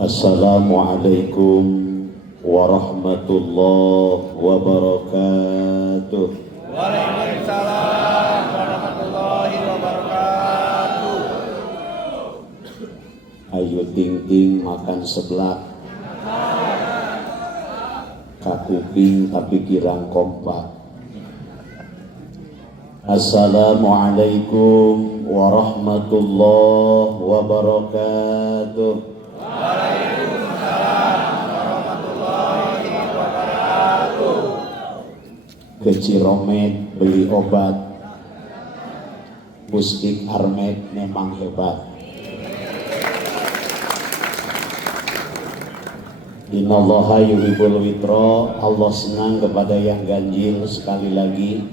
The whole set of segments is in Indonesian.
Assalamualaikum warahmatullahi wabarakatuh. Waalaikumsalam warahmatullahi wabarakatuh. Ayo ting-ting makan seblak, kakuping tapi kirang kompak. Assalamualaikum warahmatullahi wabarakatuh. Waalaikumsalam warahmatullahi wabarakatuh. Ke Ciromed beli obat, Pusdik Armed memang hebat. Innallaha yuhibbul witra, Allah senang kepada yang ganjil. Sekali lagi,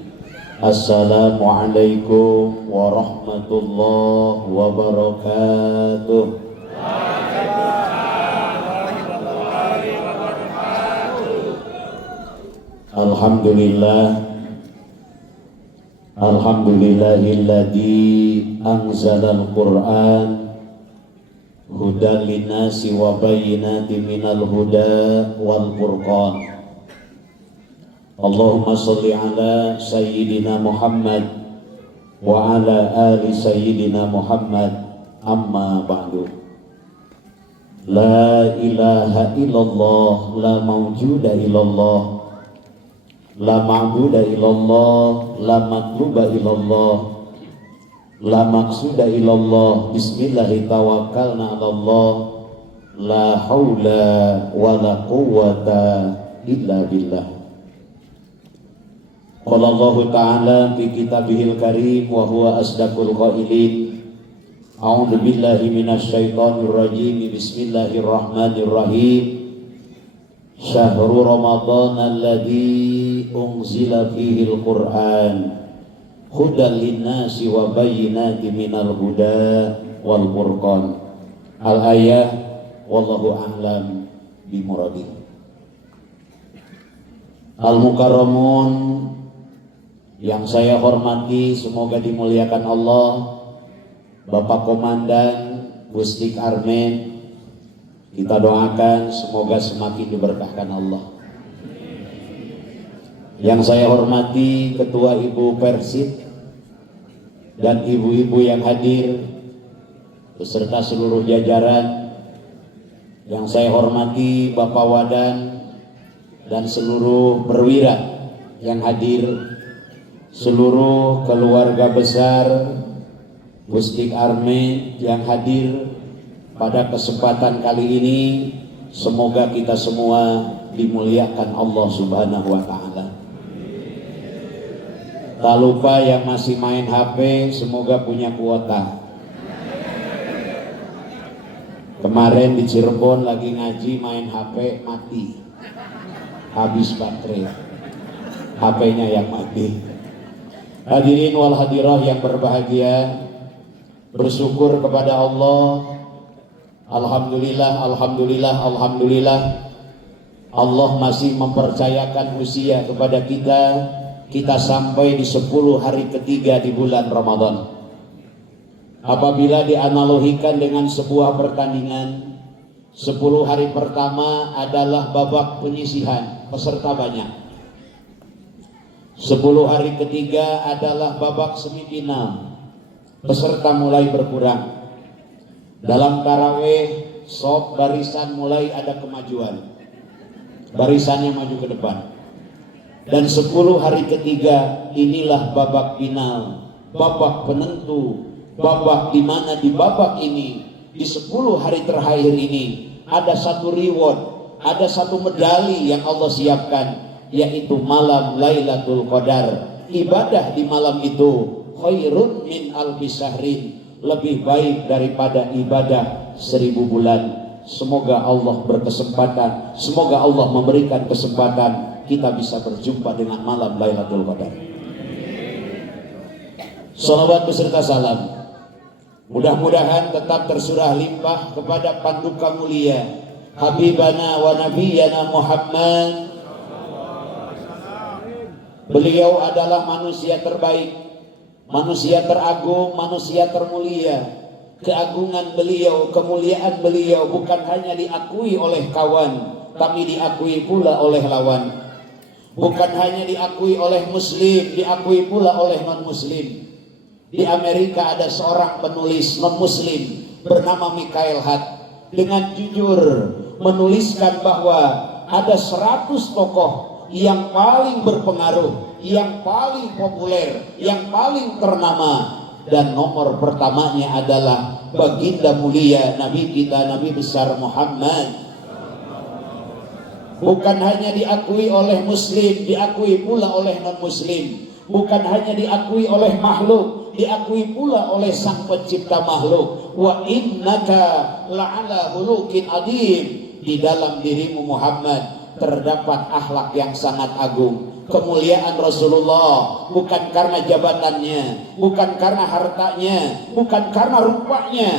Assalamualaikum warahmatullahi wabarakatuh. Alhamdulillah, alhamdulillahilladzi anzalal Qur'an hudan linnasi wa bayyinatin minal huda wal furqan. Allahumma sholli ala sayyidina Muhammad wa ala ali sayyidina Muhammad, amma ba'du. La ilaha illallah, la mawjuda illallah, la ma'buda illallah, la matluba illallah, la maqsuda illallah. Bismillahi tawakkalna ala Allah, la haula wa la quwwata illa billah. Qala Allah ta'ala fi kitabihil karim wa huwa asdaqul qailin. A'udzu billahi minasyaitonir rajim. Bismillahirrahmanirrahim. Syahrul Ramadan alladzi unzila fihil Qur'an hudan linnasi wa bayyinatin minal huda wal furqan. Al-ayah, wallahu a'lam bimuradih. Al-mukarramun yang saya hormati, semoga dimuliakan Allah, Bapak Komandan Pusdik Armed, kita doakan semoga semakin diberkahkan Allah. Yang saya hormati Ketua Ibu Persib dan ibu-ibu yang hadir beserta seluruh jajaran. Yang saya hormati Bapak Wadan dan seluruh perwira yang hadir, seluruh keluarga besar Pusdik Armed yang hadir pada kesempatan kali ini. Semoga kita semua dimuliakan Allah Subhanahu wa ta'ala. Tak lupa yang masih main HP, semoga punya kuota. Kemarin di Cirebon lagi ngaji, main HP mati, habis baterai, HP-nya yang mati. Hadirin wal hadirah yang berbahagia, bersyukur kepada Allah. Alhamdulillah, alhamdulillah, alhamdulillah. Allah masih mempercayakan usia kepada kita. Kita sampai di 10 hari ketiga di bulan Ramadan. Apabila dianalogikan dengan sebuah pertandingan, 10 hari pertama adalah babak penyisihan, peserta banyak. 10 hari ketiga adalah babak semifinal, peserta mulai berkurang. Dalam tarawih, sof barisan mulai ada kemajuan, barisannya maju ke depan. Dan 10 hari ketiga inilah babak final, babak penentu, babak di mana di babak ini, di 10 hari terakhir ini ada satu reward, ada satu medali yang Allah siapkan, yaitu malam Lailatul Qadar. Ibadah di malam itu khairun min alfi syahrin, lebih baik daripada ibadah 1000 bulan. Semoga Allah berkesempatan, semoga Allah memberikan kesempatan kita bisa berjumpa dengan malam Lailatul Qadar. Salawat beserta salam mudah-mudahan tetap tersurah limpah kepada Panduka mulia Habibana wa Nabiyana Muhammad. Beliau adalah manusia terbaik, manusia teragung, manusia termulia, keagungan beliau, kemuliaan beliau bukan hanya diakui oleh kawan, tapi diakui pula oleh lawan. Bukan hanya diakui oleh muslim, diakui pula oleh non-muslim. Di Amerika ada seorang penulis non-muslim bernama Michael Hart, dengan jujur menuliskan bahwa ada 100 tokoh yang paling berpengaruh, yang paling populer, yang paling ternama, dan nomor pertamanya adalah baginda mulia Nabi kita, Nabi besar Muhammad. Bukan hanya diakui oleh muslim, diakui pula oleh non-muslim. Bukan hanya diakui oleh makhluk, diakui pula oleh sang pencipta makhluk. Wa innaka la'ala hulukin adim. Di dalam dirimu Muhammad terdapat akhlak yang sangat agung. Kemuliaan Rasulullah bukan karena jabatannya, bukan karena hartanya, bukan karena rupanya.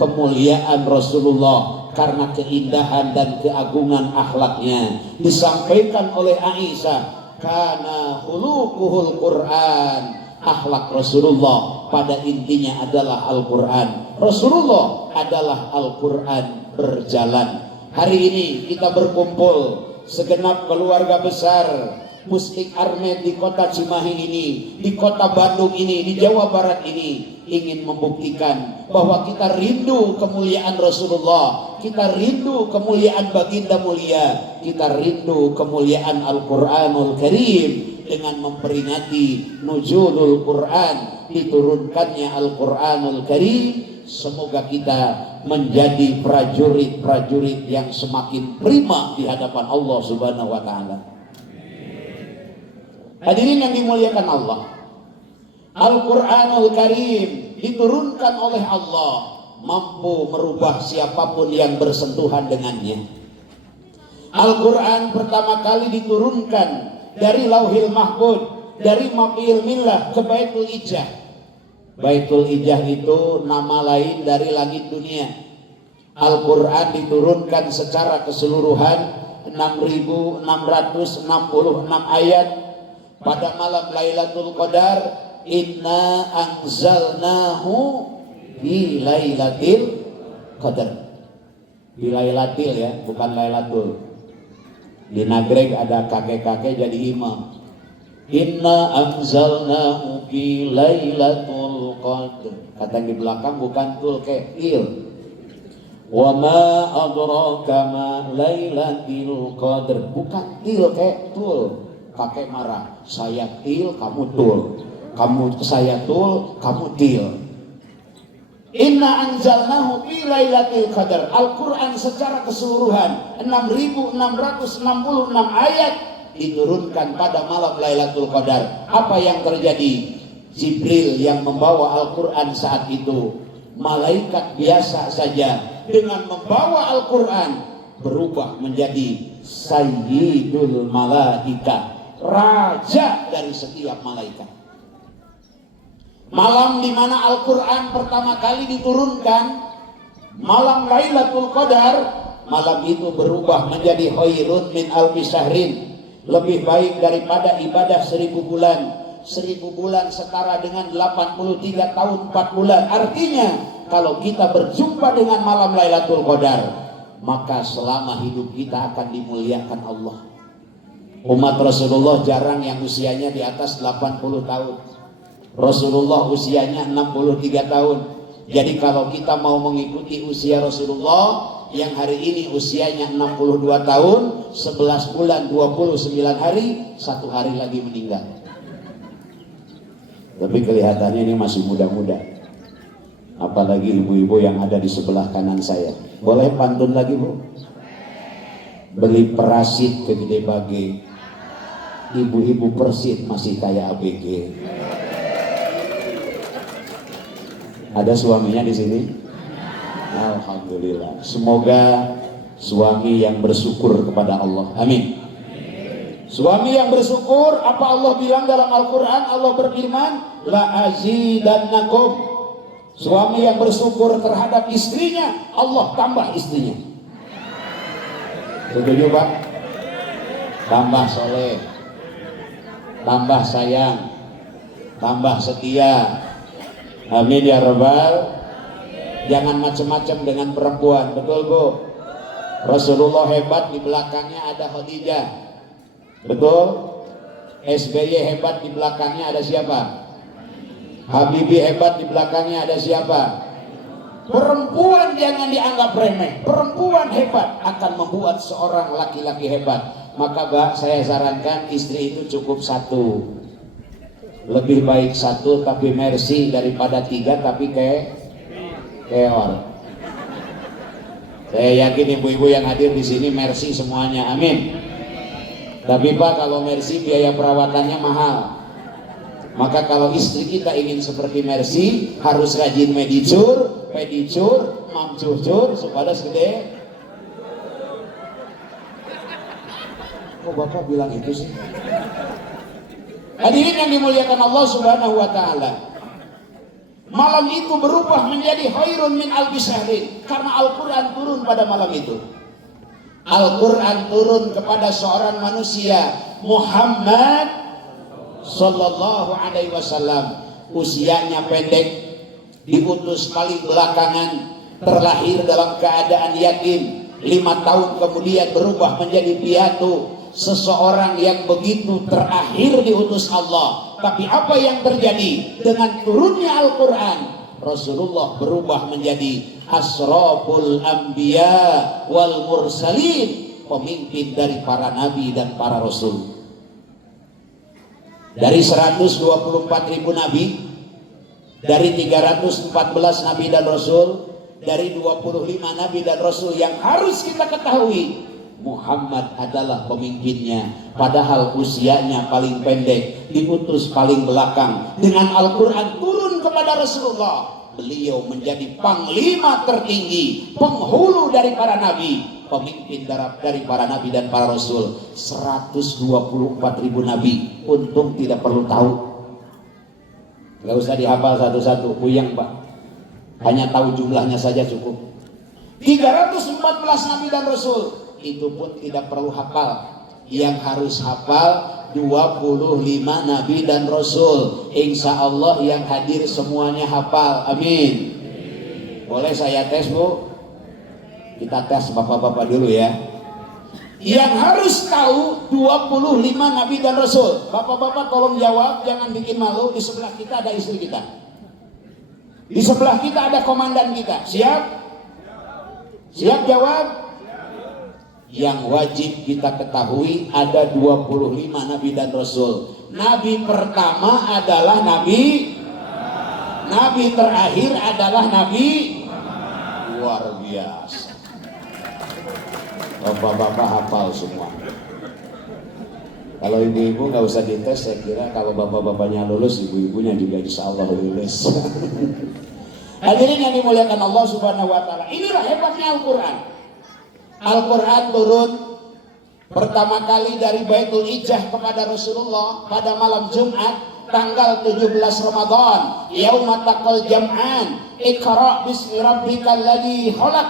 Kemuliaan Rasulullah karena keindahan dan keagungan akhlaknya. Disampaikan oleh Aisyah, kana khuluquhul Quran. Akhlak Rasulullah pada intinya adalah Al-Quran. Rasulullah adalah Al-Quran berjalan. Hari ini kita berkumpul segenap keluarga besar Mustik Armet di kota Cimahi ini, di kota Bandung ini, di Jawa Barat ini, ingin membuktikan bahwa kita rindu kemuliaan Rasulullah, kita rindu kemuliaan baginda mulia, kita rindu kemuliaan Al-Quranul Karim, dengan memperingati nuzulul Quran, diturunkannya Al-Quranul Karim. Semoga kita menjadi prajurit-prajurit yang semakin prima di hadapan Allah Subhanahu wa Ta'ala. Hadirin yang dimuliakan Allah, Al-Quranul Karim diturunkan oleh Allah, mampu merubah siapapun yang bersentuhan dengannya. Al-Quran pertama kali diturunkan dari Lauhil Mahfuz, dari Maqil Millah ke Baitul Izzah. Baitul Izzah itu nama lain dari langit dunia. Al-Quran diturunkan secara keseluruhan 6.666 ayat pada malam Lailatul Qadar. Inna anzalnahu fi Lailatul Qadar. Di Lailatul ya, bukan Lailatul. Di Nagreg ada kakek-kakek jadi imam. Inna anzalnahu fi Lailatul Qadar. Kata yang di belakang bukan tul ke il. Wa ma adraka ma Lailatul Qadar. Bukan til ke tul. Kakek marah. Saya til, kamu tul. Kamu saya tul, kamu til. Inna anzalnahu fi Lailatul Qadar. Al-Quran secara keseluruhan 6.666 ayat diturunkan pada malam Lailatul Qadar. Apa yang terjadi? Jibril yang membawa Al-Quran saat itu, malaikat biasa saja, dengan membawa Al-Quran berubah menjadi Sayyidul Malaikat, raja dari setiap malaikat. Malam di mana Al-Quran pertama kali diturunkan, malam Lailatul Qadar, malam itu berubah menjadi khairun min alfi syahrin, lebih baik daripada ibadah 1000 bulan. 1000 bulan setara dengan 83 tahun 4 bulan. Artinya kalau kita berjumpa dengan malam Lailatul Qadar, maka selama hidup kita akan dimuliakan Allah. Umat Rasulullah jarang yang usianya di atas 80 tahun. Rasulullah usianya 63 tahun. Jadi kalau kita mau mengikuti usia Rasulullah yang hari ini usianya 62 tahun, 11 bulan 29 hari, 1 hari lagi meninggal. Tapi kelihatannya ini masih muda-muda. Apalagi ibu-ibu yang ada di sebelah kanan saya. Boleh pantun lagi, Bu? Beli perasit ke Gede Bage, ibu-ibu persit masih kayak ABG. Ada suaminya di sini? Alhamdulillah. Semoga suami yang bersyukur kepada Allah. Amin. Suami yang bersyukur, apa Allah bilang dalam Al-Quran? Allah berfirman, la azidannakum. Suami yang bersyukur terhadap istrinya, Allah tambah istrinya. Setuju, Pak? Tambah soleh, tambah sayang, tambah setia. Amin ya rabbal. Jangan macam-macam dengan perempuan, betul Bu? Rasulullah hebat, di belakangnya ada Khadijah, betul? SBY hebat, di belakangnya ada siapa? Habibie hebat, di belakangnya ada siapa? Perempuan jangan dianggap remeh. Perempuan hebat akan membuat seorang laki-laki hebat. Maka Mbak, saya sarankan istri itu cukup satu. Lebih baik satu tapi mercy daripada tiga tapi keor. Saya yakin ibu-ibu yang hadir di sini mercy semuanya, amin. Tapi Pak, kalau mercy biaya perawatannya mahal. Maka kalau istri kita ingin seperti Mercy, harus rajin medicure, pedicure, mamcucur, supaya segede. Kok Bapak bilang itu sih? Hadirin yang dimuliakan Allah Subhanahu wa taala. Malam itu berubah menjadi khairun min alfi syahrin karena Al-Qur'an turun pada malam itu. Al-Qur'an turun kepada seorang manusia, Muhammad Sallallahu alaihi wasallam. Usianya pendek, diutus paling belakangan, terlahir dalam keadaan yatim. 5 tahun kemudian berubah menjadi piatu, seseorang yang begitu terakhir diutus Allah. Tapi apa yang terjadi dengan turunnya Al-Quran? Rasulullah berubah menjadi asraful anbiya wal mursalin, pemimpin dari para nabi dan para rasul. Dari 124.000 nabi, dari 314 nabi dan rasul, dari 25 nabi dan rasul yang harus kita ketahui, Muhammad adalah pemimpinnya. Padahal usianya paling pendek, diutus paling belakang. Dengan Al-Quran turun kepada Rasulullah, beliau menjadi panglima tertinggi, penghulu dari para nabi, pemimpin dari para nabi dan para rasul. 124.000 nabi. Untung tidak perlu tahu, gak usah dihafal satu-satu, puyeng Pak. Hanya tahu jumlahnya saja cukup. 314 nabi dan rasul, itu pun tidak perlu hafal. Yang harus hafal 25 nabi dan rasul. Insya Allah yang hadir semuanya hafal, amin. Boleh saya tes Bu? Kita tes bapak-bapak dulu ya. Yang harus tahu 25 nabi dan rasul. Bapak-bapak tolong jawab, jangan bikin malu. Di sebelah kita ada istri kita, di sebelah kita ada komandan kita. Siap? Siap jawab? Yang wajib kita ketahui ada 25 nabi dan rasul. Nabi pertama adalah nabi terakhir adalah nabi. Luar biasa. Bapak-bapak hafal semua. Kalau ibu-ibu nggak usah dites, saya kira kalau bapak-bapaknya lulus, ibu-ibunya juga insya Allah lulus. Hadirin yang dimuliakan Allah Subhanahu wa taala. Inilah hebatnya Al-Quran. Al-Quran turun pertama kali dari Baitul Ijjah kepada Rasulullah pada malam Jumat tanggal 17 Ramadan. Yauma taqal jam'an, Iqra bismi rabbikal ladzi khalaq.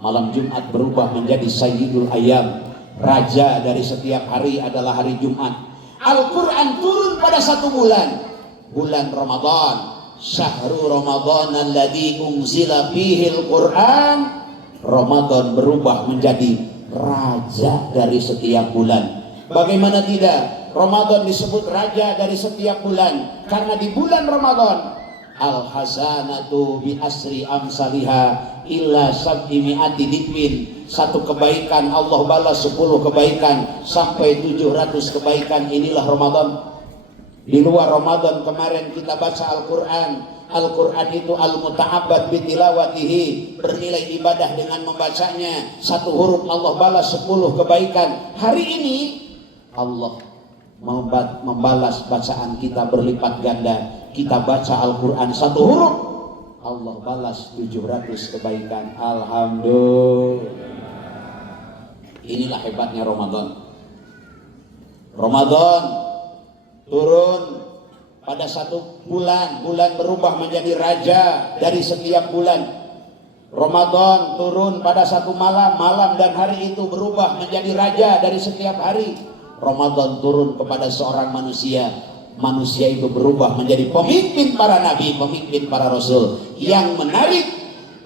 Malam Jumat berubah menjadi Sayyidul Ayyam, raja dari setiap hari adalah hari Jumat. Al-Quran turun pada satu bulan, bulan Ramadan. Syahrul Ramadan alladzi unzila fihil Quran. Ramadan berubah menjadi raja dari setiap bulan. Bagaimana tidak? Ramadan disebut raja dari setiap bulan karena di bulan Ramadan al-hasanatu bi asri amsaliha illa sab'i mi'ati dipin. Satu kebaikan Allah balas 10 kebaikan sampai 700 kebaikan. Inilah Ramadan. Di luar Ramadan kemarin kita baca Al-Quran. Al-Quran itu al-muta'abbad bitilawatihi, bernilai ibadah dengan membacanya. Satu huruf Allah balas 10 kebaikan. Hari ini Allah membalas bacaan kita berlipat ganda. Kita baca Al-Quran satu huruf, Allah balas 700 kebaikan. Alhamdulillah. Inilah hebatnya Ramadan. Ramadan turun pada satu bulan, bulan berubah menjadi raja dari setiap bulan. Ramadan turun pada satu malam, malam dan hari itu berubah menjadi raja dari setiap hari. Ramadan turun kepada seorang manusia, manusia itu berubah menjadi pemimpin para nabi, pemimpin para rasul. Yang menarik,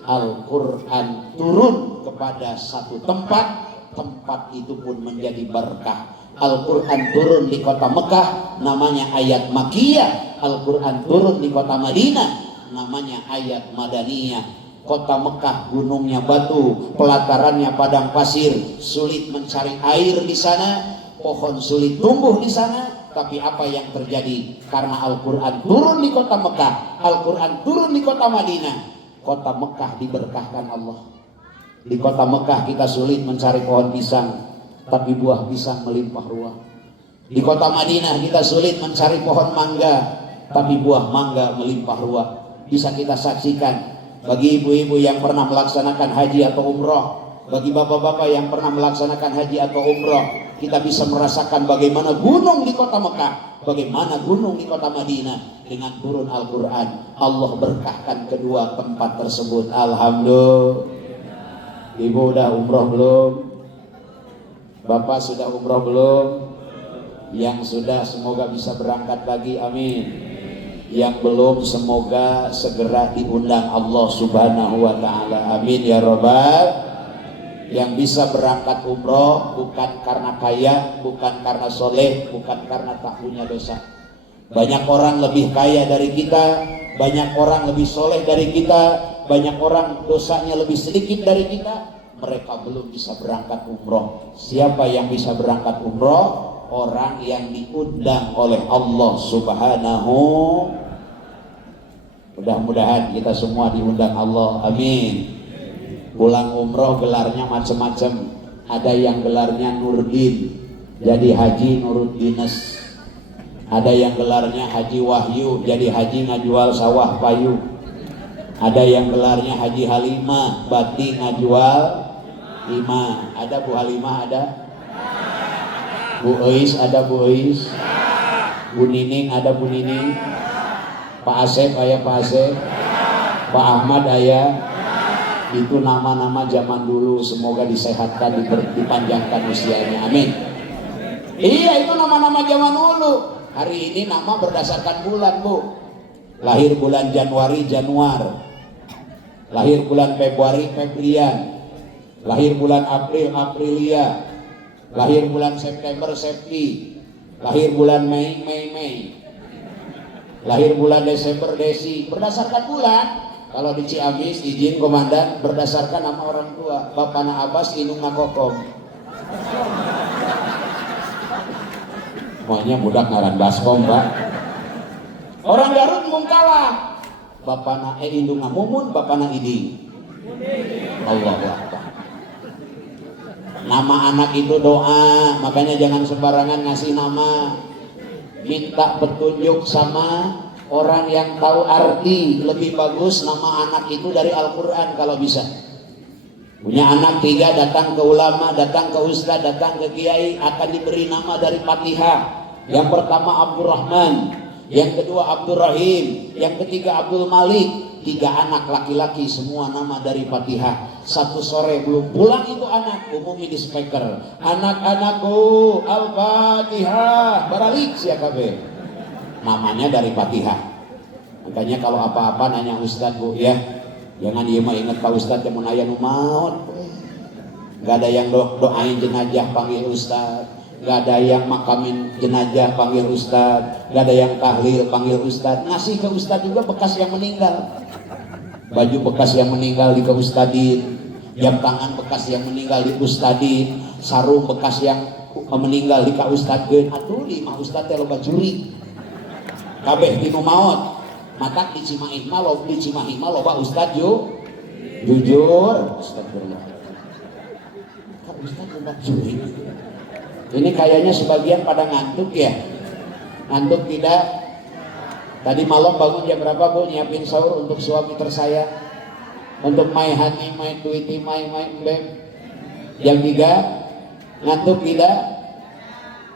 Al-Quran turun kepada satu tempat, tempat itu pun menjadi berkah. Al-Quran turun di kota Mekah, namanya ayat Makkiyah. Al-Quran turun di kota Madinah, namanya ayat Madaniyah. Kota Mekah gunungnya batu, pelatarannya padang pasir, sulit mencari air di sana, pohon sulit tumbuh di sana. Tapi apa yang terjadi? Karena Al-Quran turun di kota Mekah, Al-Quran turun di kota Madinah, kota Mekah diberkahkan Allah. Di kota Mekah kita sulit mencari pohon pisang, tapi buah pisang melimpah ruah. Di kota Madinah kita sulit mencari pohon mangga, tapi buah mangga melimpah ruah. Bisa kita saksikan bagi ibu-ibu yang pernah melaksanakan haji atau umroh, bagi bapak-bapak yang pernah melaksanakan haji atau umroh, kita bisa merasakan bagaimana gunung di kota Mekah, bagaimana gunung di kota Madinah. Dengan turun Al-Quran, Allah berkahkan kedua tempat tersebut. Alhamdulillah. Ibu udah umroh belum? Bapak sudah umroh belum? Yang sudah semoga bisa berangkat lagi, amin. Yang belum semoga segera diundang Allah Subhanahu wa ta'ala, amin ya Rabbal. Yang bisa berangkat umroh bukan karena kaya, bukan karena soleh, bukan karena tak punya dosa. Banyak orang lebih kaya dari kita, banyak orang lebih soleh dari kita, banyak orang dosanya lebih sedikit dari kita, mereka belum bisa berangkat umroh. Siapa yang bisa berangkat umroh? Orang yang diundang oleh Allah Subhanahu. Mudah-mudahan kita semua diundang Allah, amin. Pulang umroh gelarnya macam-macam. Ada yang gelarnya Nurdin, jadi Haji Nuruddines. Ada yang gelarnya Haji Wahyu, jadi haji ngajual sawah payu. Ada yang gelarnya Haji Halimah, bati ngajual lima. Ada Bu Halimah, ada Bu Eis, ada Bu Eis. Bu Nining, ada Bu Nining. Pak Asep, ayah Pak Asep. Pak Ahmad, ayah. Itu nama-nama zaman dulu, semoga disehatkan, dipanjangkan usianya, amin. Iya, itu nama-nama zaman dulu. Hari ini nama berdasarkan bulan, Bu. Lahir bulan Januari, Januar. Lahir bulan Februari, Febrian. Lahir bulan April, Aprilia. Lahir bulan September, Septi. Lahir bulan Mei, Mei. Lahir bulan Desember, Desi. Berdasarkan bulan. Kalau di Ciamis, izin komandan, berdasarkan nama orang tua. Bapana Abbas, Inung Nakokom. Maunya budak ngaran baskom, Pak. Orang Garut mung kalah. Bapana Indung Mumun, bapana Iding. Allahu Akbar. Nama anak itu doa, makanya jangan sembarangan ngasih nama. Minta petunjuk sama orang yang tahu arti. Lebih bagus nama anak itu dari Al-Quran kalau bisa. Punya anak 3, datang ke ulama, datang ke ustaz, datang ke kiai, akan diberi nama dari Fatihah. Yang pertama Abdurrahman, yang kedua Abdurrahim, yang ketiga Abdul Malik. 3 anak laki-laki, semua nama dari Fatihah. Satu sore belum pulang itu anak, umumnya di speaker, anak-anakku Al-Fatihah, baralik siakabe. Namanya dari Fatihah. Makanya kalau apa-apa nanya ustaz, Bu, ya jangan dia mah inget Pak Ustaz yang menaya numaun. Gak ada yang doain jenazah panggil ustaz, gak ada yang makamin jenazah panggil ustaz, gak ada yang tahlil panggil ustaz. Ngasih ke ustaz juga bekas yang meninggal. Baju bekas yang meninggal di ke ustadin, jam tangan bekas yang meninggal di ustadin, sarung bekas yang meninggal di ka ustadin. Atuh di mah ustad teh loba juri. Kabeh tinu maot. Mata di Cimahi mah loba ustad jujur. Astagfirullah. Ka ustad loba juri. Ini kayaknya sebagian pada ngantuk ya. Ngantuk tidak? Tadi malam bangun jam berapa, Bu? Nyiapin sahur untuk suami tersayang, untuk Mai Hani, Mai Tweety, Mai Beb. Yang 3 ngantuk tidak?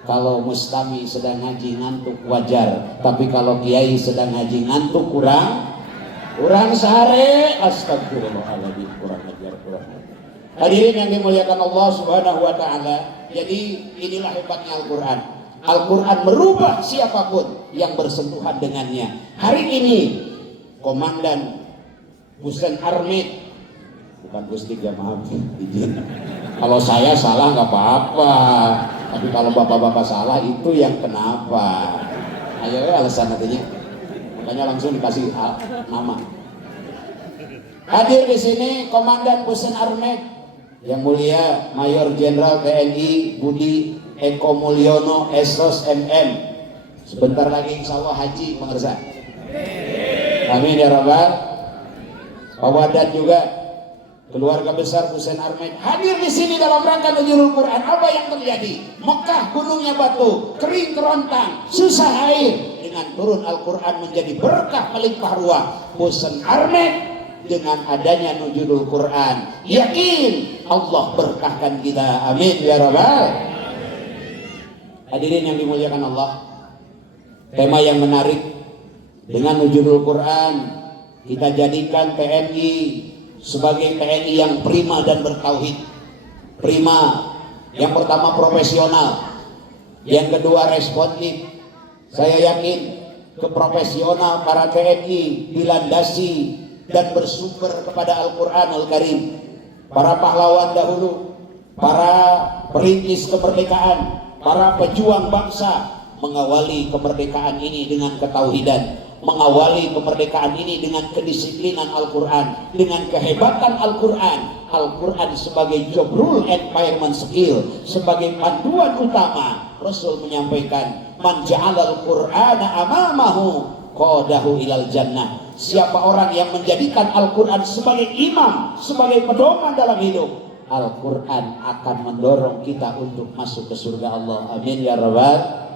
Kalau mustami sedang ngaji ngantuk wajar, tapi kalau kiai sedang ngaji ngantuk kurang sehari. Astagfirullahaladzim, kurang ajar. Hadirin yang dimuliakan Allah Subhanahu wa ta'ala. Jadi inilah hebatnya Al-Quran. Al-Quran merubah siapapun yang bersentuhan dengannya. Hari ini Komandan Hussein Armid, bukan Pustiga, maaf, izin. Kalau saya salah nggak apa-apa, tapi kalau bapak-bapak salah itu yang kenapa? Ayo alasan nantinya, makanya langsung dikasih nama. Hadir di sini Komandan Hussein Armid, yang mulia Mayor Jenderal TNI Budi Eko Mulyono SOS MM. Sebentar lagi insya Allah haji pemirsa. Amin ya Rabbal. Pak Wadat juga, keluarga besar Hussein Armid hadir di sini dalam rangka nuzulul Quran. Apa yang terjadi? Mekah gunungnya batu, kering kerontang, susah air. Dengan turun Al-Quran menjadi berkah melimpah ruah. Hussein Armid dengan adanya nuzulul Quran, yakin Allah berkahkan kita. Amin ya Rabbal. Hadirin yang dimuliakan Allah, tema yang menarik dengan nuzulul Quran, kita jadikan TNI sebagai TNI yang prima dan bertauhid. Prima, yang pertama profesional, yang kedua responsif. Saya yakin keprofesional para TNI dilandasi dan bersumber kepada Al-Quranul Karim. Para pahlawan dahulu, para perintis kemerdekaan, para pejuang bangsa mengawali kemerdekaan ini dengan ketauhidan, mengawali kemerdekaan ini dengan kedisiplinan Al-Quran, dengan kehebatan Al-Quran. Al-Quran sebagai job rule empowerment skill, sebagai panduan utama. Rasul menyampaikan, man ja'alal Qur'ana amamahu qadahu ilal jannah. Siapa orang yang menjadikan Al-Quran sebagai imam, sebagai pedoman dalam hidup, Al-Quran akan mendorong kita untuk masuk ke surga Allah. Amin ya Rabbal.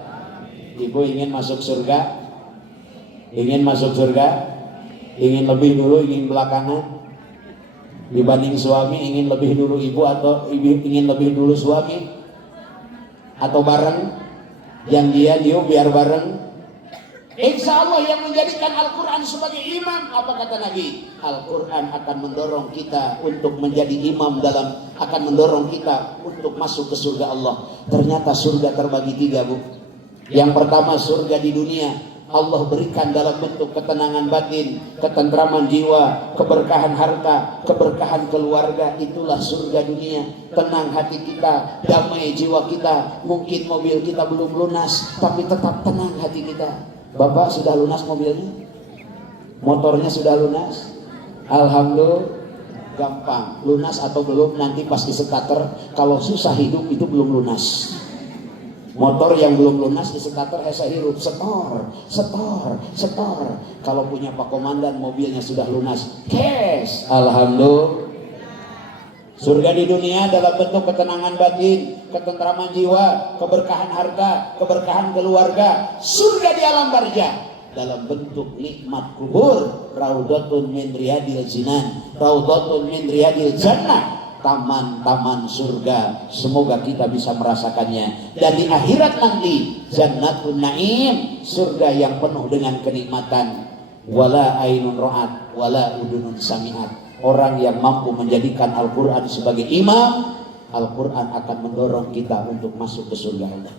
Ibu ingin masuk surga? Ingin masuk surga? Ingin lebih dulu, ingin belakangan? Dibanding suami, ingin lebih dulu ibu atau ibu ingin lebih dulu suami? Atau bareng? Yang dia biar bareng? Insya Allah yang menjadikan Al-Quran sebagai imam, apa kata Nabi? Al-Quran akan mendorong kita untuk menjadi imam akan mendorong kita untuk masuk ke surga Allah. Ternyata surga terbagi tiga, Bu. Yang pertama surga di dunia, Allah berikan dalam bentuk ketenangan batin, ketentraman jiwa, keberkahan harta, keberkahan keluarga. Itulah surga dunia. Tenang hati kita, damai jiwa kita. Mungkin mobil kita belum lunas, tapi tetap tenang hati kita. Bapak sudah lunas mobilnya? Motornya sudah lunas? Alhamdulillah. Gampang, lunas atau belum nanti pas disekater. Kalau susah hidup itu belum lunas. Motor yang belum lunas disekater saya hidup setor. Kalau punya Pak Komandan mobilnya sudah lunas, cash. Alhamdulillah. Surga di dunia dalam bentuk ketenangan batin, ketentraman jiwa, keberkahan harta, keberkahan keluarga. Surga di alam barzah dalam bentuk nikmat kubur, raudhatun min riyadil jinan, raudhatun min riyadil jannah, taman-taman surga. Semoga kita bisa merasakannya. Dan di akhirat nanti jannatun naim, surga yang penuh dengan kenikmatan. Wala ainun ra'at wala udunun sami'at. Orang yang mampu menjadikan Al-Quran sebagai imam, Al-Quran akan mendorong kita untuk masuk ke surga Allah.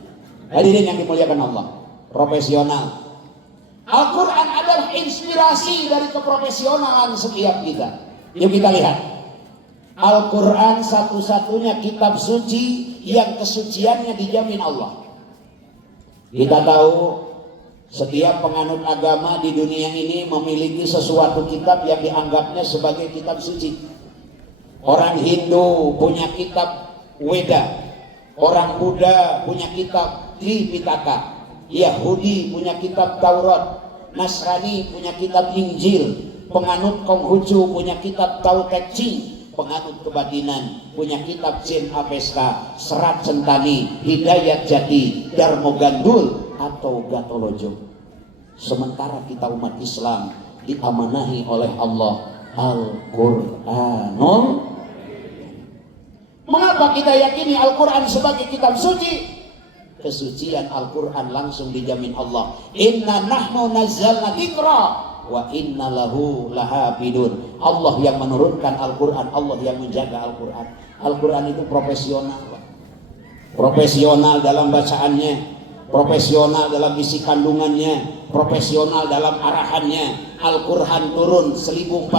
Hadirin yang dimuliakan Allah, profesional. Al-Quran adalah inspirasi dari keprofesionalan setiap kita. Yuk kita lihat. Al-Quran satu-satunya kitab suci yang kesuciannya dijamin Allah. Kita tahu setiap penganut agama di dunia ini memiliki sesuatu kitab yang dianggapnya sebagai kitab suci. Orang Hindu punya kitab Weda, orang Buddha punya kitab Tripitaka, Yahudi punya kitab Taurat, Nasrani punya kitab Injil, penganut Konghucu punya kitab Tao Te Ching, penganut kebatinan punya kitab Zen Avesta, Serat Sentani, Hidayat Jati, Darmo Gandul atau Gatolojo. Sementara kita umat Islam diamanahi oleh Allah Al-Quranul. Mengapa kita yakini Al-Quran sebagai kitab suci? Kesucian Al-Quran langsung dijamin Allah. Inna nahnu nazzalna dzikra wa inna lahu lahafidun. Allah yang menurunkan Al-Quran, Allah yang menjaga Al-Quran. Al-Quran itu profesional, Pak. Profesional dalam bacaannya, profesional dalam isi kandungannya, profesional dalam arahannya. Al-Quran turun 1400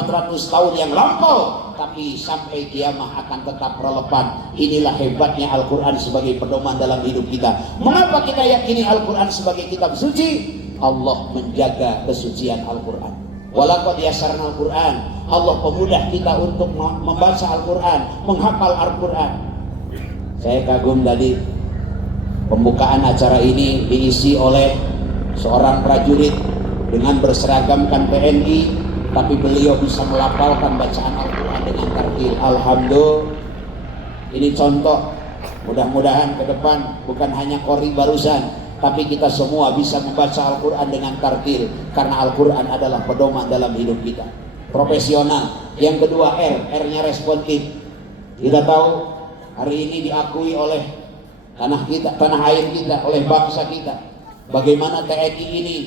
tahun yang lampau, tapi sampai kiamah akan tetap relevan. Inilah hebatnya Al-Quran sebagai pedoman dalam hidup kita. Mengapa kita yakini Al-Quran sebagai kitab suci? Allah menjaga kesucian Al-Quran. Walaqad yassarna Al-Quran. Allah pemudah kita untuk membaca Al-Quran, menghafal Al-Quran. Saya kagum tadi pembukaan acara ini diisi oleh seorang prajurit dengan berseragamkan TNI, tapi beliau bisa melafalkan bacaan Al-Quran dengan tartil. Alhamdulillah, ini contoh. Mudah-mudahan ke depan bukan hanya Qori barusan, tapi kita semua bisa membaca Al-Quran dengan tartil, karena Al-Quran adalah pedoman dalam hidup kita. Profesional. Yang kedua, R-nya responsif. Kita tahu hari ini diakui oleh tanah kita, tanah air kita, oleh bangsa kita, bagaimana TNI ini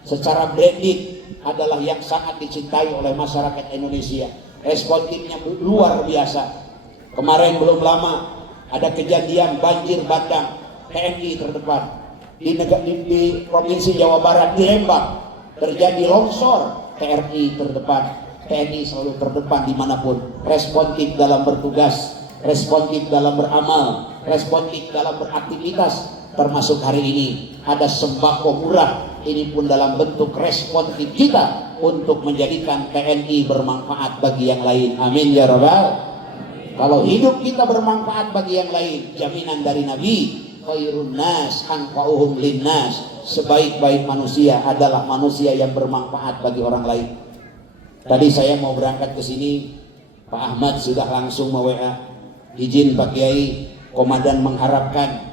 secara branding adalah yang sangat dicintai oleh masyarakat Indonesia. Responsifnya luar biasa. Kemarin belum lama ada kejadian banjir bandang, TNI terdepan. Di Provinsi Jawa Barat, di Lembang terjadi longsor, TNI terdepan. TNI selalu terdepan dimanapun. Responsif dalam bertugas, responsif dalam beramal, responsif dalam beraktivitas. Termasuk hari ini ada sembako murah, ini pun dalam bentuk responsif kita untuk menjadikan TNI bermanfaat bagi yang lain. Amin ya rabbal. Kalau hidup kita bermanfaat bagi yang lain, jaminan dari Nabi, khairun nas anfa'uhum linnas, sebaik-baik manusia adalah manusia yang bermanfaat bagi orang lain. Tadi saya mau berangkat ke sini, Pak Ahmad sudah langsung me-WA, izin Pak Kiai, komandan mengharapkan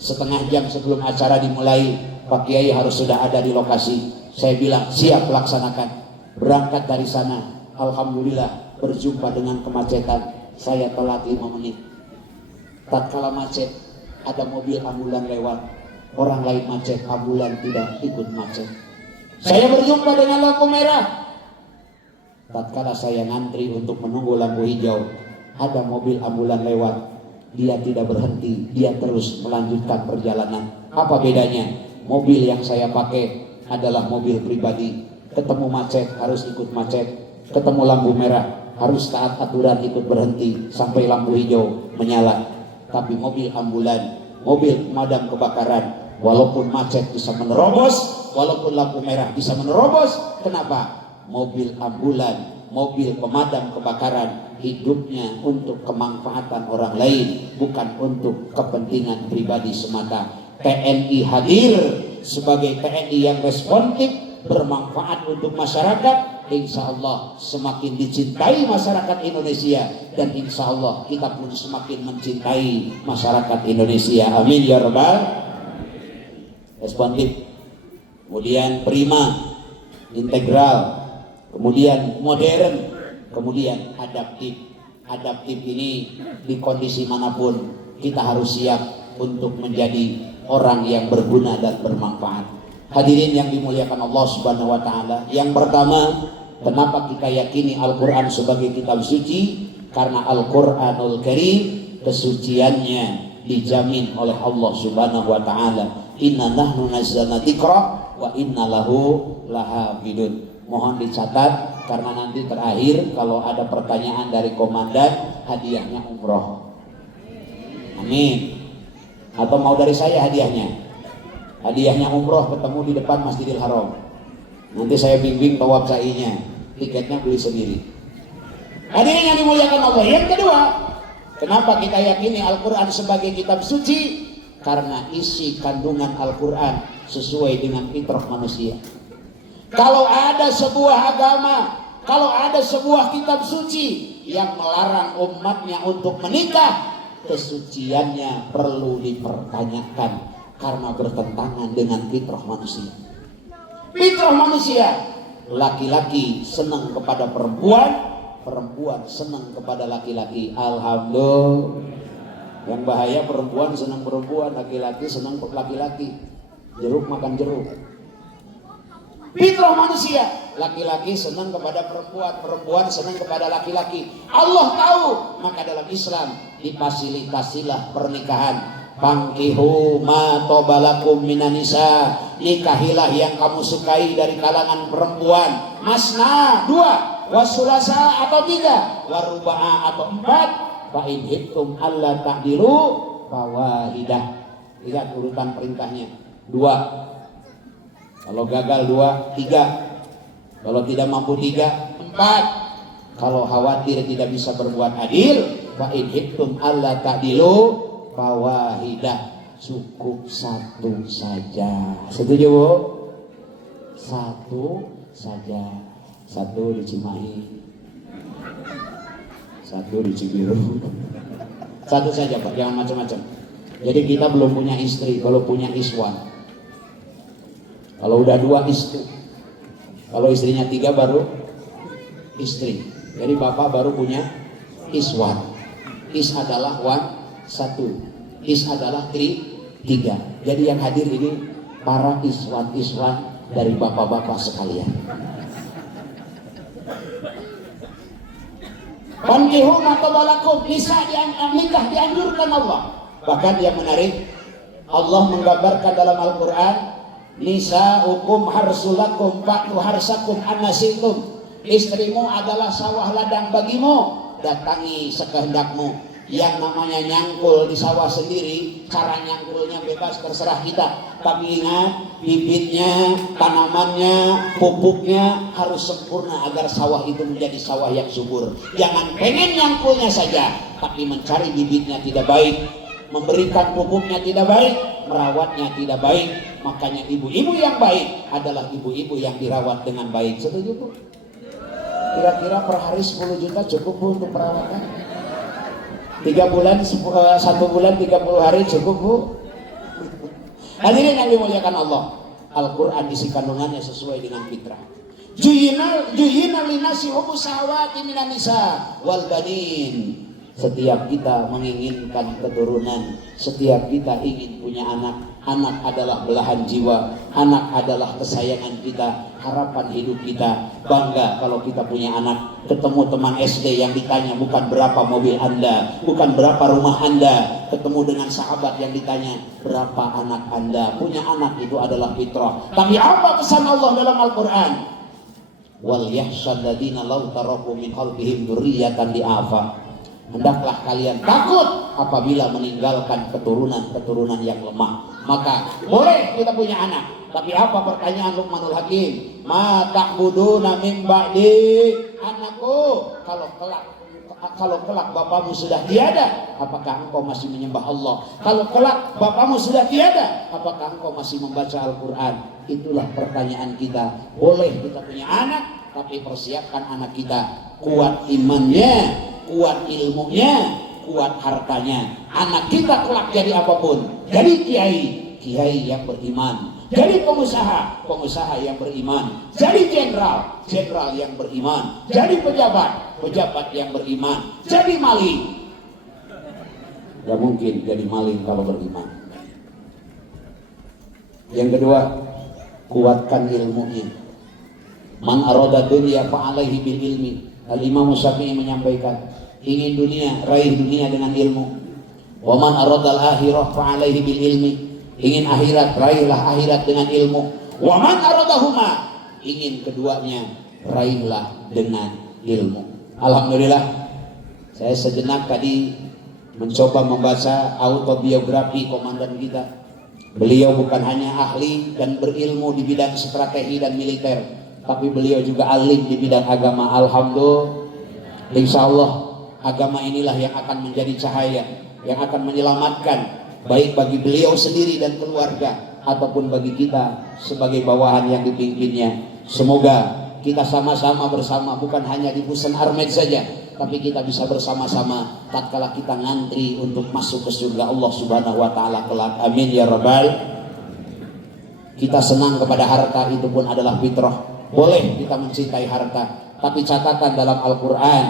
setengah jam sebelum acara dimulai Pak Kiai harus sudah ada di lokasi. Saya bilang siap, laksanakan. Berangkat dari sana, alhamdulillah berjumpa dengan kemacetan. Saya telat 5 menit. Tatkala macet, ada mobil ambulan lewat, orang lain macet, ambulan tidak ikut macet. Saya berjumpa dengan lampu merah. Tatkala saya ngantri untuk menunggu lampu hijau, ada mobil ambulan lewat, dia tidak berhenti, dia terus melanjutkan perjalanan. Apa bedanya? Mobil yang saya pakai adalah mobil pribadi, ketemu macet harus ikut macet, ketemu lampu merah harus taat aturan ikut berhenti sampai lampu hijau menyala. Tapi mobil ambulan, mobil pemadam kebakaran, walaupun macet bisa menerobos, walaupun lampu merah bisa menerobos. Kenapa? Mobil ambulan, mobil pemadam kebakaran hidupnya untuk kemanfaatan orang lain, bukan untuk kepentingan pribadi semata. TNI hadir sebagai TNI yang responsif, bermanfaat untuk masyarakat. Insya Allah semakin dicintai masyarakat Indonesia, dan insya Allah kita pun semakin mencintai masyarakat Indonesia. Amin ya rabbal. Responsif, kemudian prima, integral, kemudian modern, kemudian adaptif. Adaptif ini di kondisi manapun kita harus siap untuk menjadi orang yang berguna dan bermanfaat. Hadirin yang dimuliakan Allah Subhanahu wa taala, yang pertama, kenapa kita yakini Al-Qur'an sebagai kitab suci? Karena Al-Qur'anul Karim kesuciannya dijamin oleh Allah Subhanahu wa taala. Inna nahnu nazzalna dzikra wa inna lahu lahafidun. Mohon dicatat, karena nanti terakhir kalau ada pertanyaan dari komandan, hadiahnya umroh. Amin. Atau mau dari saya hadiahnya? Hadiahnya umroh, ketemu di depan Masjidil Haram. Nanti saya bimbing tawaf sa'inya, tiketnya beli sendiri. Hadirin yang dimuliakan Allah. Yang kedua, kenapa kita yakini Al-Quran sebagai kitab suci? Karena isi kandungan Al-Quran sesuai dengan fitrah manusia. Kalau ada sebuah agama, kalau ada sebuah kitab suci yang melarang umatnya untuk menikah, kesuciannya perlu dipertanyakan, karena bertentangan dengan fitrah manusia. Fitrah manusia, laki-laki senang kepada perempuan, perempuan senang kepada laki-laki. Alhamdulillah. Yang bahaya perempuan senang perempuan, laki-laki senang laki-laki. Jeruk makan jeruk. Fitrah manusia, laki-laki senang kepada perempuan, perempuan senang kepada laki-laki. Allah tahu, maka dalam Islam difasilitasilah pernikahan. Fankihu ma tobalakum minan nisa, nikahilah yang kamu sukai dari kalangan perempuan. Masna 2, wasulasa atau 3, waruba'a atau 4. Fa in hittum alla ta'dilu fawahidah. Lihat urutan perintahnya. 2. Kalau gagal 2, 3. Kalau tidak mampu 3, 4. Kalau khawatir tidak bisa berbuat adil, fa in hittum alla ta'dilu fawahidah, cukup 1 saja. Setuju Bu? 1 saja. 1 di Cimahi, 1 di Cibiru. 1 saja Pak, jangan macam-macam. Jadi kita belum punya istri, kalau punya iswan. Kalau udah 2 istri, kalau istrinya 3 baru istri. Jadi bapak baru punya iswan. Is adalah 1, is adalah 3. Jadi yang hadir ini para iswan-iswan dari bapak-bapak sekalian. Fankihu ma tabalakum, nikah dianjurkan Allah. Bahkan yang menarik, Allah menggambarkan dalam Al-Quran, nisa'ukum harsulakum fa'tu harsakum annasikum. Istrimu adalah sawah ladang bagimu, datangi sekehendakmu. Yang namanya nyangkul di sawah sendiri, cara nyangkulnya bebas terserah kita. Tapi ingat, bibitnya, tanamannya, pupuknya harus sempurna agar sawah itu menjadi sawah yang subur. Jangan pengen nyangkulnya saja, tapi mencari bibitnya tidak baik, memberikan pupuknya tidak baik, merawatnya tidak baik. Makanya ibu-ibu yang baik adalah ibu-ibu yang dirawat dengan baik. Setuju Bu? Kira-kira per hari 10 juta cukup Bu untuk perawatan? 3 bulan, 1 bulan 30 hari cukup Bu? Hadirin yang dimuliakan Allah, Al-Quran isi kandungannya sesuai dengan fitrah. Juyina linasi hubus sahawati minan nisa wal banin. Setiap kita menginginkan keturunan, setiap kita ingin punya anak. Anak adalah belahan jiwa, anak adalah kesayangan kita, harapan hidup kita. Bangga kalau kita punya anak. Ketemu teman SD yang ditanya bukan berapa mobil Anda, bukan berapa rumah Anda. Ketemu dengan sahabat yang ditanya berapa anak Anda. Punya anak itu adalah fitrah. Tapi apa pesan Allah dalam Al-Quran? Wal yahshad ladina law taraku min khalfihim dzurriyyatan di'afa. Hendaklah kalian takut apabila meninggalkan keturunan-keturunan yang lemah. Maka boleh kita punya anak, tapi apa pertanyaan Luqmanul Hakim? Ma ta'buduna min ba'di, anakku, kalau kelak bapakmu sudah tiada, apakah engkau masih menyembah Allah? Kalau kelak bapakmu sudah tiada, apakah engkau masih membaca Al-Quran? Itulah pertanyaan kita. Boleh kita punya anak, tapi persiapkan anak kita kuat imannya, kuat ilmunya, kuat hartanya. Anak kita kelak jadi apapun, jadi kiai yang beriman, jadi pengusaha yang beriman, jadi jenderal yang beriman, jadi pejabat yang beriman, jadi maling. Gak mungkin jadi maling kalau beriman. Yang kedua, kuatkan ilmunya. Man arada dunya fa'alaihi bil ilmi. Al-Imam Syafi'i menyampaikan, ingin dunia, raih dunia dengan ilmu. Wa man aradal akhirah fa'alaihi bil ilmi. Ingin akhirat, raihlah akhirat dengan ilmu. Wa man aradahuma, ingin keduanya, raihlah dengan ilmu. Alhamdulillah, saya sejenak tadi mencoba membaca autobiografi komandan kita. Beliau bukan hanya ahli dan berilmu di bidang strategi dan militer, tapi beliau juga alim di bidang agama. Alhamdulillah, insya Allah agama inilah yang akan menjadi cahaya, yang akan menyelamatkan baik bagi beliau sendiri dan keluarga, ataupun bagi kita sebagai bawahan yang dipimpinnya. Semoga kita sama-sama bersama, bukan hanya di Husain Armed saja, tapi kita bisa bersama-sama tatkala kita ngantri untuk masuk ke surga Allah Subhanahu wa taala kelak. Amin ya rabbal. Kita senang kepada harta, itu pun adalah fitrah. Boleh kita mencintai harta, tapi catatan dalam Al-Quran,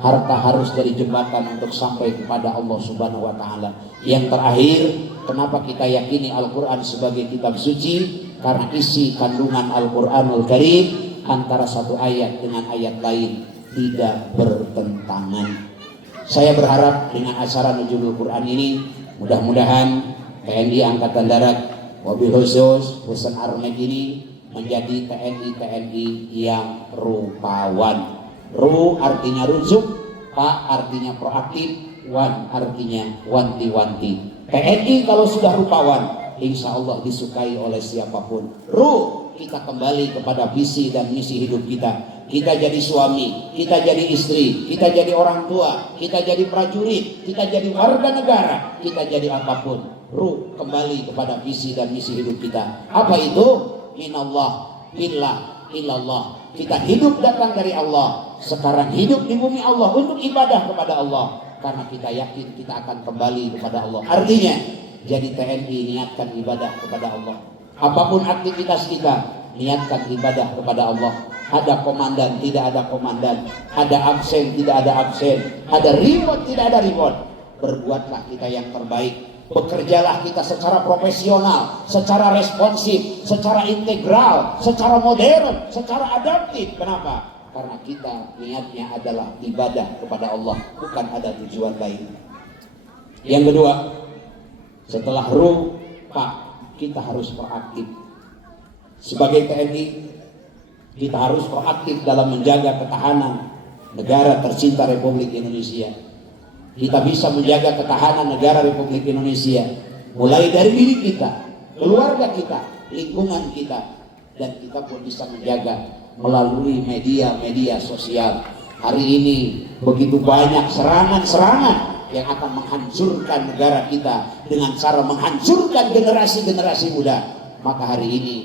harta harus jadi jembatan untuk sampai kepada Allah Subhanahu wa taala. Yang terakhir, kenapa kita yakini Al-Quran sebagai kitab suci? Karena isi kandungan Al-Quranul Karim antara satu ayat dengan ayat lain tidak bertentangan. Saya berharap dengan acara Nuzulul Quran ini mudah-mudahan TNI Angkatan Darat wabil khusus Husein Armed ini menjadi TNI yang rupawan. Ru artinya rujuk, pa artinya proaktif, wan artinya wanti-wanti. TNI kalau sudah rupawan, insya Allah disukai oleh siapapun. Kita kembali kepada visi dan misi hidup kita. Kita jadi suami, kita jadi istri, kita jadi orang tua, kita jadi prajurit, kita jadi warga negara, kita jadi apapun. Kembali kepada visi dan misi hidup kita. Apa itu? Minallah, illallah. Kita hidup datang dari Allah. Sekarang hidup di bumi Allah untuk ibadah kepada Allah. Karena kita yakin kita akan kembali kepada Allah. Artinya, jadi TNI niatkan ibadah kepada Allah. Apapun aktivitas kita, niatkan ibadah kepada Allah. Ada komandan, tidak ada komandan. Ada absen, tidak ada absen. Ada reward, tidak ada reward. Berbuatlah kita yang terbaik. Bekerjalah kita secara profesional, secara responsif, secara integral, secara modern, secara adaptif. Kenapa? Karena kita niatnya adalah ibadah kepada Allah, bukan ada tujuan lain. Yang kedua, setelah kita harus proaktif. Sebagai TNI, kita harus proaktif dalam menjaga ketahanan negara tercinta Republik Indonesia. Kita bisa menjaga ketahanan negara Republik Indonesia mulai dari diri kita, keluarga kita, lingkungan kita, dan kita pun bisa menjaga melalui media sosial. Hari ini begitu banyak serangan-serangan yang akan menghancurkan negara kita dengan cara menghancurkan generasi-generasi muda. Maka hari ini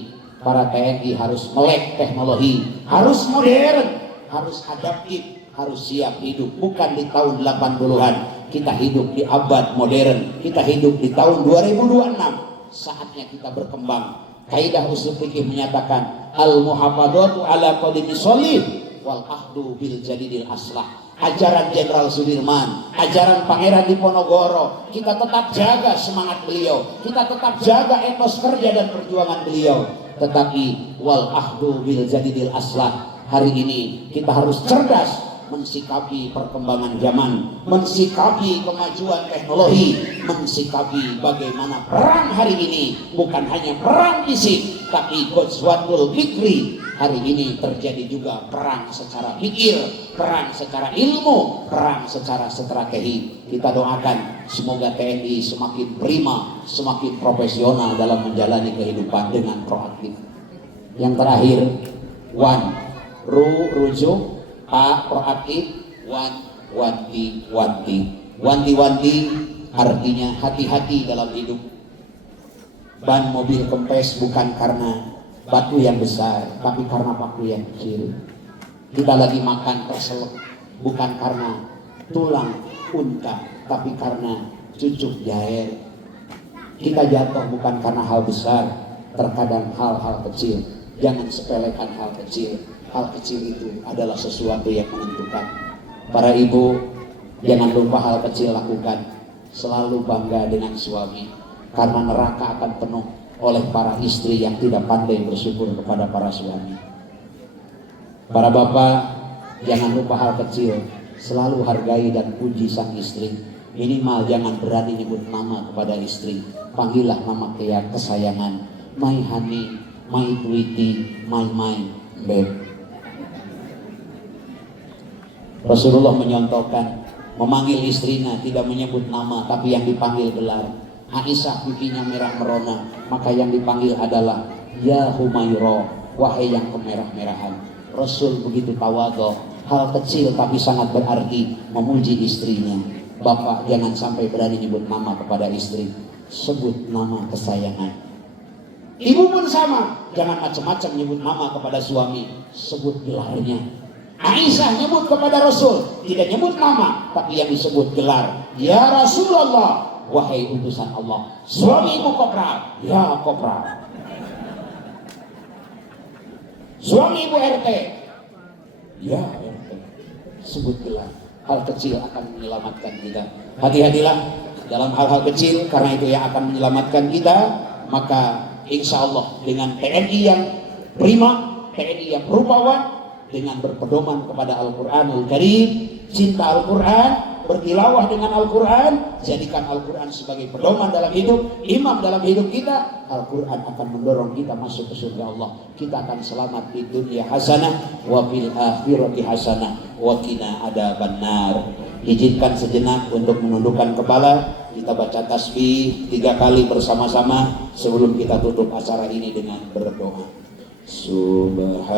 para TNI harus melek teknologi, harus modern, harus adaptif, harus siap hidup. Bukan di tahun 80-an, kita hidup di abad modern, kita hidup di tahun 2026. Saatnya kita berkembang. Kaidah usul fikih menyatakan al-muhafadzatu ala qadimi sholih wal ahdu bil jadidil aslah. Ajaran Jenderal Sudirman, ajaran Pangeran Diponegoro, kita tetap jaga semangat beliau, kita tetap jaga etos kerja dan perjuangan beliau. Tetapi wal ahdu bil jadidil aslah, hari ini kita harus cerdas mensikapi perkembangan zaman, mensikapi kemajuan teknologi, mensikapi bagaimana perang hari ini bukan hanya perang fisik, tapi ghazwatul fikri. Hari ini terjadi juga perang secara pikir, perang secara ilmu, perang secara strategi. Kita doakan semoga TNI semakin prima, semakin profesional dalam menjalani kehidupan dengan proaktif. Yang terakhir, rujuk, proaktif, wanti artinya hati-hati dalam hidup. Ban mobil kempes bukan karena batu yang besar, tapi karena paku yang kecil. Kita lagi makan terselek bukan karena tulang unta, tapi karena cucuk jair. Kita jatuh bukan karena hal besar, terkadang hal-hal kecil. Jangan sepelekan hal kecil. Hal kecil itu adalah sesuatu yang menentukan. Para ibu, jangan lupa hal kecil lakukan. Selalu bangga dengan suami, karena neraka akan penuh oleh para istri yang tidak pandai bersyukur kepada para suami. Para bapak, jangan lupa hal kecil. Selalu hargai dan puji sang istri. Minimal jangan berani nyebut nama kepada istri. Panggillah nama kesayangan. My honey, my sweetie, my babe. Rasulullah menyontohkan memanggil istrinya tidak menyebut nama, tapi yang dipanggil gelar. Aisyah pipinya merah merona, maka yang dipanggil adalah ya Humairah, wahai yang kemerah-merahan. Rasul begitu tawadhu, hal kecil tapi sangat berarti memuji istrinya. Bapak jangan sampai berani nyebut nama kepada istri, sebut nama kesayangan. Ibu pun sama, jangan macam-macam nyebut nama kepada suami, sebut gelarnya. Aisyah nyebut kepada Rasul, tidak nyebut nama, tapi yang disebut gelar. Ya Rasulullah, wahai utusan Allah. Suami ibu kopral, ya kopral. Suami ibu RT, ya RT. Sebut gelar. Hal kecil akan menyelamatkan kita. Hati-hatilah dalam hal-hal kecil, karena itu yang akan menyelamatkan kita. Maka insya Allah dengan TNI yang prima, TNI yang rupawan, dengan berpedoman kepada Al-Quranul Karim, cinta Al-Quran, bertilawah dengan Al-Quran, jadikan Al-Quran sebagai pedoman dalam hidup, imam dalam hidup kita. Al-Quran akan mendorong kita masuk ke surga Allah. Kita akan selamat di dunia hasanah wa fil akhirati hasanah wa qina adzabannar. Izinkan sejenak untuk menundukkan kepala. Kita baca tasbih 3 kali bersama-sama sebelum kita tutup acara ini dengan berdoa. Subhanallah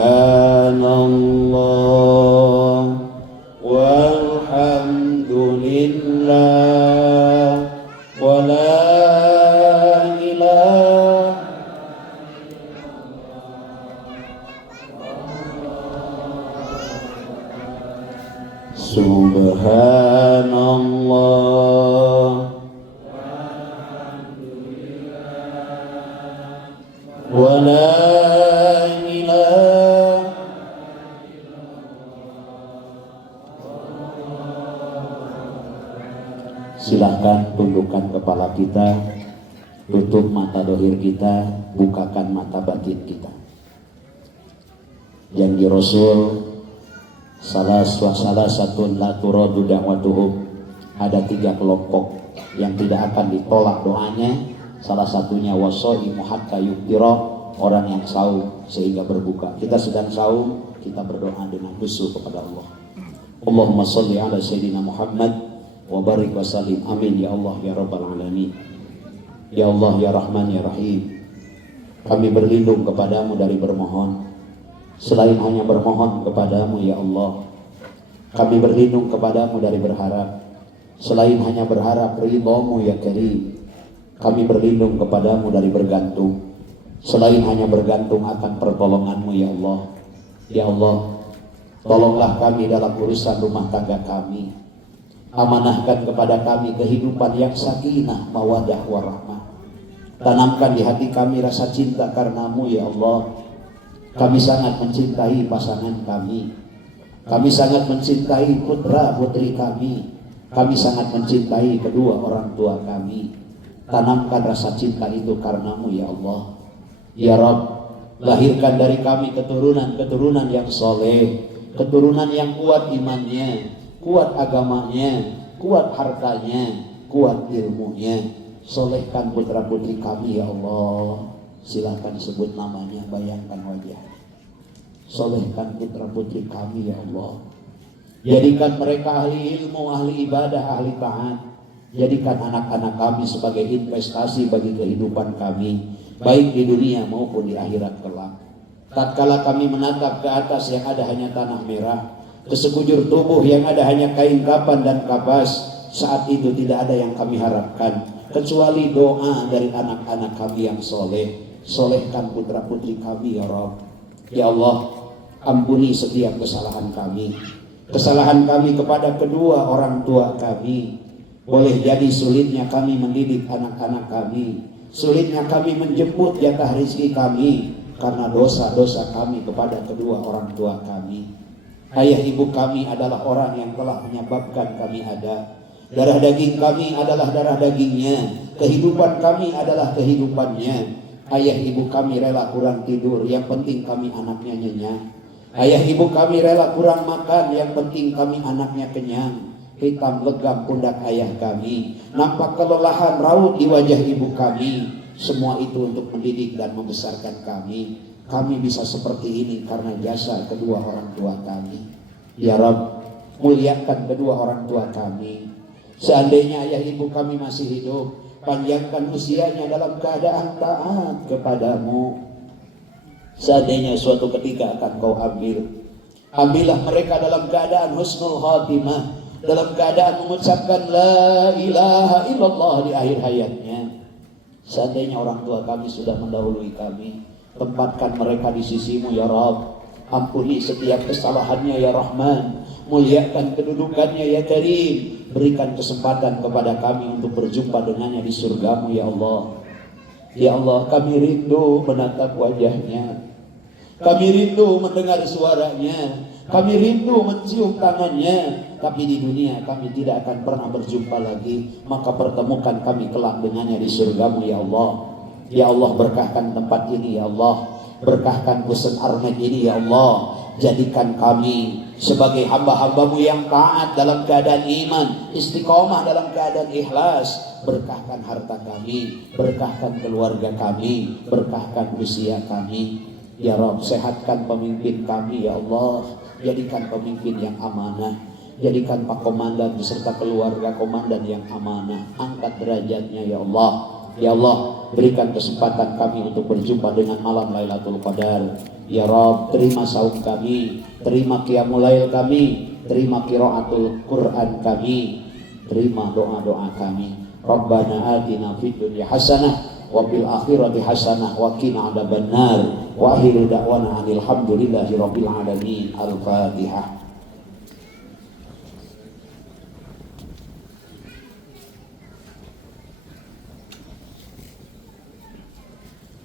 walhamdulillah wa la ilaha Subhanallah wa la ilaha. Silahkan tundukkan kepala kita, tutup mata dohir kita, bukakan mata batin kita. Janji Rasul, salah satu la turadu da'watuhum, ada 3 kelompok yang tidak akan ditolak doanya. Salah satunya wasaimu hatta yuftira, orang yang saum sehingga berbuka. Kita sedang saum, kita berdoa dengan khusyuk kepada Allah. Allahumma sholli ala sayyidina Muhammad wa barik wa sallim. Amin ya Allah ya rabbal alamin. Ya Allah ya Rahman ya Rahim. Kami berlindung kepadamu dari bermohon selain hanya bermohon kepadamu ya Allah. Kami berlindung kepadamu dari berharap selain hanya berharap ridhamu ya Karim. Kami berlindung kepadamu dari bergantung selain hanya bergantung akan pertolonganmu ya Allah. Ya Allah, tolonglah kami dalam urusan rumah tangga kami. Amanahkan kepada kami kehidupan yang sakinah, mawadah, warahmah. Tanamkan di hati kami rasa cinta karenamu ya Allah. Kami sangat mencintai pasangan kami. Kami sangat mencintai putra putri kami. Kami sangat mencintai kedua orang tua kami. Tanamkan rasa cinta itu karenamu ya Allah. Ya Rabb, lahirkan dari kami keturunan yang soleh, keturunan yang kuat imannya, kuat agamanya, kuat hartanya, kuat ilmunya. Solehkan putra putri kami ya Allah. Silakan sebut namanya, bayangkan wajah. Solehkan putra putri kami ya Allah. Jadikan mereka ahli ilmu, ahli ibadah, ahli taat. Jadikan anak-anak kami sebagai investasi bagi kehidupan kami, baik di dunia maupun di akhirat kelak. Tatkala kami menatap ke atas yang ada hanya tanah merah, ke sekujur tubuh yang ada hanya kain kapan dan kapas, saat itu tidak ada yang kami harapkan kecuali doa dari anak-anak kami yang soleh. Solehkan putra putri kami ya Rabb. Ya Allah, ampuni setiap kesalahan kami. Kesalahan kami kepada kedua orang tua kami. Boleh jadi sulitnya kami mendidik anak-anak kami, sulitnya kami menjemput jatah rezeki kami karena dosa-dosa kami kepada kedua orang tua kami. Ayah ibu kami adalah orang yang telah menyebabkan kami ada. Darah daging kami adalah darah dagingnya, kehidupan kami adalah kehidupannya. Ayah ibu kami rela kurang tidur, yang penting kami anaknya nyenyak. Ayah ibu kami rela kurang makan, yang penting kami anaknya kenyang. Hitam legam pundak ayah kami, nampak kelelahan raut di wajah ibu kami. Semua itu untuk mendidik dan membesarkan kami. Kami bisa seperti ini karena jasa kedua orang tua kami. Ya Rabb, muliakan kedua orang tua kami. Seandainya ayah ibu kami masih hidup, panjangkan usianya dalam keadaan taat kepadamu. Seandainya suatu ketika akan kau ambillah mereka dalam keadaan husnul khatimah, dalam keadaan mengucapkan la ilaha illallah di akhir hayatnya. Seandainya orang tua kami sudah mendahului kami, tempatkan mereka di sisimu ya Rabb. Ampuni setiap kesalahannya ya Rahman. Muliakan kedudukannya ya Karim. Berikan kesempatan kepada kami untuk berjumpa dengannya di surgamu ya Allah. Ya Allah, kami rindu menatap wajahnya. Kami rindu mendengar suaranya. Kami rindu mencium tangannya. Tapi di dunia kami tidak akan pernah berjumpa lagi. Maka pertemukan kami kelak dengannya di surgamu ya Allah. Ya Allah, berkahkan tempat ini ya Allah. Berkahkan Husen Armed ini ya Allah. Jadikan kami sebagai hamba-hambamu yang taat dalam keadaan iman, istiqomah dalam keadaan ikhlas. Berkahkan harta kami, berkahkan keluarga kami, berkahkan usia kami. Ya Rabb, sehatkan pemimpin kami ya Allah, jadikan pemimpin yang amanah, jadikan Pak Komandan beserta keluarga komandan yang amanah, angkat derajatnya ya Allah. Ya Allah, berikan kesempatan kami untuk berjumpa dengan malam Lailatul Qadar. Ya Rabb, terima saum kami, terima qiyamul lail kami, terima qiraatul Quran kami, terima doa-doa kami. Rabbana atina fid dunya hasanah wa fil akhirati hasanah wa qina adzabannar. Wa akhiru da'wana alhamdulillahi rabbil alamin. Al-Fatihah.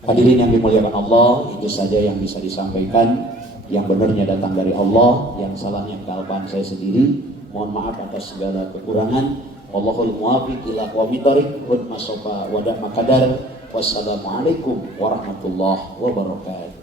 Hadirin yang dimuliakan Allah, itu saja yang bisa disampaikan. Yang benarnya datang dari Allah, yang salahnya kealpaan saya sendiri. Mohon maaf atas segala kekurangan. Wallahul muwaffiq ila aqwamit thoriq wa masofa wa da makadar. Wassalamualaikum warahmatullahi wabarakatuh.